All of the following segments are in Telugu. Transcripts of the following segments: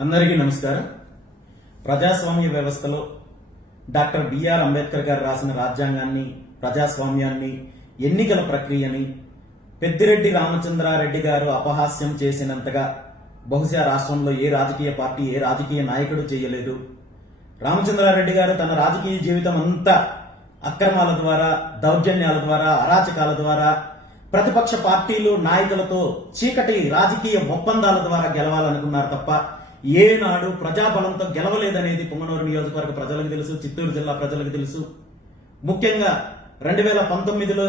అందరికీ నమస్కారం. ప్రజాస్వామ్య వ్యవస్థలో డాక్టర్ బిఆర్ అంబేద్కర్ గారు రాసిన రాజ్యాంగాన్ని ప్రజాస్వామ్యాన్ని ఎన్నికల ప్రక్రియని పెద్దిరెడ్డి రామచంద్రారెడ్డి గారు అపహాస్యం చేసినంతగా బహుశా రాష్ట్రంలో ఏ రాజకీయ పార్టీ ఏ రాజకీయ నాయకుడు చేయలేదు. రామచంద్రారెడ్డి గారు తన రాజకీయ జీవితం అంతా అక్రమాల ద్వారా దౌర్జన్యాల ద్వారా అరాచకాల ద్వారా ప్రతిపక్ష పార్టీలు నాయకులతో చీకటి రాజకీయ ఒప్పందాల ద్వారా గెలవాలనుకున్నారు తప్ప ఏనాడు ప్రజాబలంతో గెలవలేదనేది పొంగనూరు నియోజకవర్గ ప్రజలకు తెలుసు చిత్తూరు జిల్లా ప్రజలకు తెలుసు. ముఖ్యంగా రెండు వేల పంతొమ్మిదిలో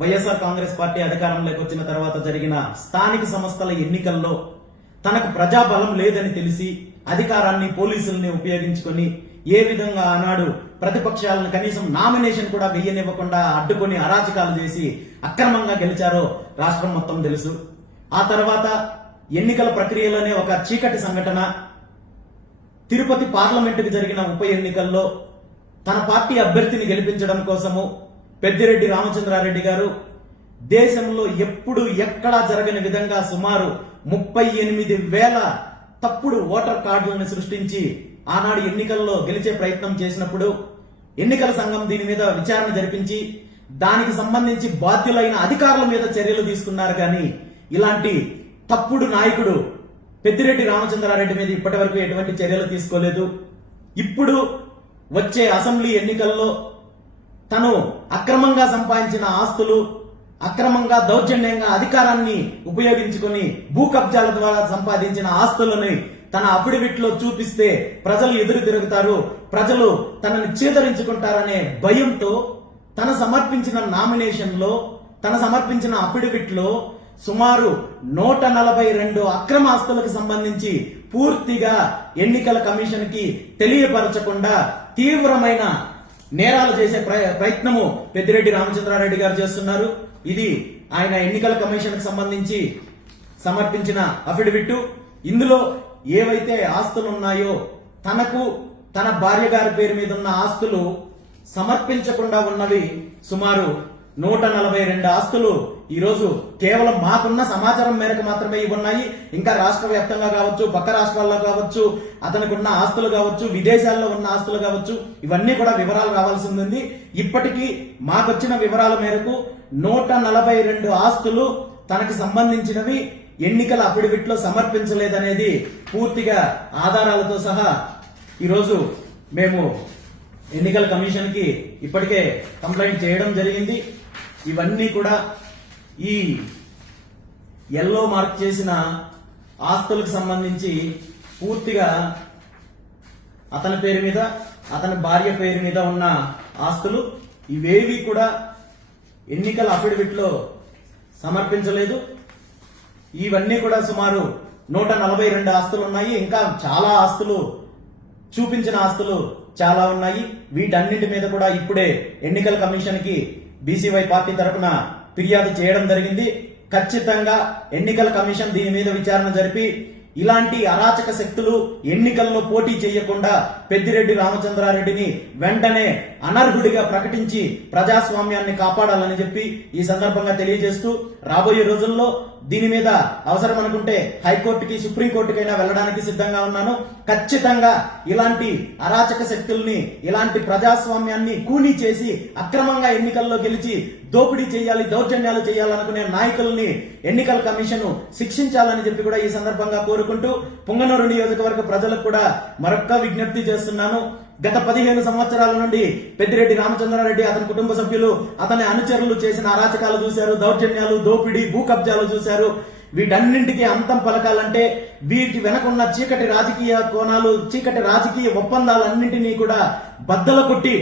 వైఎస్ఆర్ కాంగ్రెస్ పార్టీ అధికారంలోకి వచ్చిన తర్వాత జరిగిన స్థానిక సంస్థల ఎన్నికల్లో తనకు ప్రజాబలం లేదని తెలిసి అధికారాన్ని పోలీసుల్ని ఉపయోగించుకొని ఏ విధంగా ఆనాడు ప్రతిపక్షాలను కనీసం నామినేషన్ కూడా వెయ్యనివ్వకుండా అడ్డుకొని అరాచకాలు చేసి అక్రమంగా గెలిచారో రాష్ట్రం మొత్తం తెలుసు. ఆ తర్వాత ఎన్నికల ప్రక్రియలోనే ఒక చీకటి సంఘటన. తిరుపతి పార్లమెంటుకు జరిగిన ఉప ఎన్నికల్లో తన పార్టీ అభ్యర్థిని గెలిపించడం కోసము పెద్దిరెడ్డి రామచంద్రారెడ్డి గారు దేశంలో ఎప్పుడు ఎక్కడా జరగని విధంగా సుమారు ముప్పై ఎనిమిది వేల తప్పుడు ఓటర్ కార్డులను సృష్టించి ఆనాడు ఎన్నికల్లో గెలిచే ప్రయత్నం చేసినప్పుడు ఎన్నికల సంఘం దీని మీద విచారణ జరిపించి దానికి సంబంధించి బాధ్యులైన అధికారుల మీద చర్యలు తీసుకున్నారు కానీ ఇలాంటి తప్పుడు నాయకుడు పెద్దిరెడ్డి రామచంద్రారెడ్డి మీద ఇప్పటి వరకు ఎటువంటి చర్యలు తీసుకోలేదు. ఇప్పుడు వచ్చే అసెంబ్లీ ఎన్నికల్లో తను అక్రమంగా సంపాదించిన ఆస్తులు అక్రమంగా దౌర్జన్యంగా అధికారాన్ని ఉపయోగించుకొని భూ కబ్జాల ద్వారా సంపాదించిన ఆస్తులని తన అఫిడవిట్లో చూపిస్తే ప్రజలు ఎదురు తిరుగుతారు ప్రజలు తనని చేదరించుకుంటారనే భయంతో తన సమర్పించిన నామినేషన్లో తన సమర్పించిన అఫిడవిట్లో సుమారు నూట నలభై రెండు అక్రమ ఆస్తులకు సంబంధించి పూర్తిగా ఎన్నికల కమిషన్కి తెలియపరచకుండా తీవ్రమైన నేరాలు చేసే ప్రయత్నము పెద్దిరెడ్డి రామచంద్రారెడ్డి గారు చేస్తున్నారు. ఇది ఆయన ఎన్నికల కమిషన్కి సంబంధించి సమర్పించిన అఫిడవిట్ ఇందులో ఏవైతే ఆస్తులు ఉన్నాయో తనకు తన భార్య గారి పేరు మీద ఉన్న ఆస్తులు సమర్పించకుండా ఉన్నవి సుమారు నూట నలభై రెండు ఆస్తులు ఈరోజు కేవలం మాకున్న సమాచారం మేరకు మాత్రమే ఇవి ఉన్నాయి. ఇంకా రాష్ట్ర వ్యాప్తంగా కావచ్చు పక్క రాష్ట్రాల్లో కావచ్చు అతనికి ఉన్న ఆస్తులు కావచ్చు విదేశాల్లో ఉన్న ఆస్తులు కావచ్చు ఇవన్నీ కూడా వివరాలు రావాల్సింది ఉంది ఇప్పటికీ మాకొచ్చిన వివరాల మేరకు నూట నలభై రెండు ఆస్తులు తనకు సంబంధించినవి ఎన్నికల అఫిడవిట్లో సమర్పించలేదనేది పూర్తిగా ఆధారాలతో సహా ఈరోజు మేము ఎన్నికల కమిషన్కి ఇప్పటికే కంప్లైంట్ చేయడం జరిగింది. ఇవన్నీ కూడా ఈ ఎల్లో మార్క్ చేసిన ఆస్తులకు సంబంధించి పూర్తిగా అతని పేరు మీద అతని భార్య పేరు మీద ఉన్న ఆస్తులు ఇవేవి కూడా ఎన్నికల అఫిడవిట్లో సమర్పించలేదు. ఇవన్నీ కూడా సుమారు నూట నలభై రెండు ఆస్తులు ఉన్నాయి. ఇంకా చాలా ఆస్తులు చూపించిన ఆస్తులు చాలా ఉన్నాయి. వీటన్నింటి మీద కూడా ఇప్పుడే ఎన్నికల కమిషన్కి బీసీవై పార్టీ తరపున ఫిర్యాదు చేయడం జరిగింది. ఖచ్చితంగా ఎన్నికల కమిషన్ దీని మీద విచారణ జరిపి ఇలాంటి అరాచక శక్తులు ఎన్నికల్లో పోటీ చేయకుండా పెద్దిరెడ్డి రామచంద్రారెడ్డిని వెంటనే అనర్హుడిగా ప్రకటించి ప్రజాస్వామ్యాన్ని కాపాడాలని చెప్పి ఈ సందర్భంగా తెలియజేస్తూ రాబోయే రోజుల్లో దీని మీద అవసరం అనుకుంటే హైకోర్టుకి సుప్రీంకోర్టుకైనా వెళ్ళడానికి సిద్ధంగా ఉన్నాను. ఖచ్చితంగా ఇలాంటి అరాచక శక్తుల్ని ఇలాంటి ప్రజాస్వామ్యాన్ని కూనీ చేసి అక్రమంగా ఎన్నికల్లో గెలిచి దోపిడీ చేయాలి దౌర్జన్యాలు చేయాలనుకునే నాయకుల్ని ఎన్నికల కమిషన్ శిక్షించాలని చెప్పి కూడా ఈ సందర్భంగా కోరుకుంటూ పొంగనూరు నియోజకవర్గ ప్రజలకు కూడా మరొక్క విజ్ఞప్తి చేస్తున్నాను. గత పదిహేను సంవత్సరాల నుండి పెద్దిరెడ్డి రామచంద్రారెడ్డి అతని కుటుంబ సభ్యులు అతని అనుచరులు చేసిన అరాచకాలు చూశారు దౌర్జన్యాలు దోపిడీ భూ కబ్జాలు చూశారు. వీటన్నింటికి అంతం పలకాలంటే వీటి వెనకున్న చీకటి రాజకీయ కోణాలు చీకటి రాజకీయ ఒప్పందాలన్నింటినీ కూడా బద్దలు కొట్టి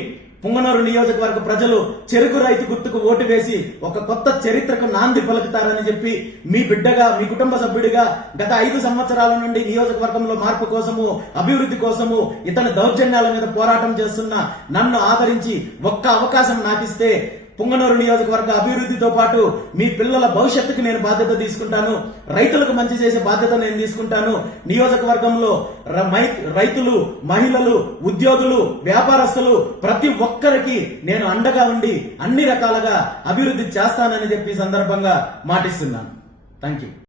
పుంగనూరు నియోజకవర్గ ప్రజలు చెరుకు రైతు గుర్తుకు ఓటు వేసి ఒక కొత్త చరిత్రకు నాంది పలుకుతారని చెప్పి మీ బిడ్డగా మీ కుటుంబ సభ్యుడిగా గత ఐదు సంవత్సరాల నుండి నియోజకవర్గంలో మార్పు కోసము అభివృద్ధి కోసము ఇతని దౌర్జన్యాల మీద పోరాటం చేస్తున్న నన్ను ఆదరించి ఒక్క అవకాశం నాకిస్తే పుంగనూరు నియోజకవర్గ అభివృద్ధితో పాటు మీ పిల్లల భవిష్యత్తుకు నేను బాధ్యత తీసుకుంటాను. రైతులకు మంచి చేసే బాధ్యత నేను తీసుకుంటాను. నియోజకవర్గంలో మై- రైతులు మహిళలు ఉద్యోగులు వ్యాపారస్తులు ప్రతి ఒక్కరికి నేను అండగా ఉండి అన్ని రకాలుగా అభివృద్ధి చేస్తానని చెప్పి సందర్భంగా మాటిస్తున్నాను. Thank you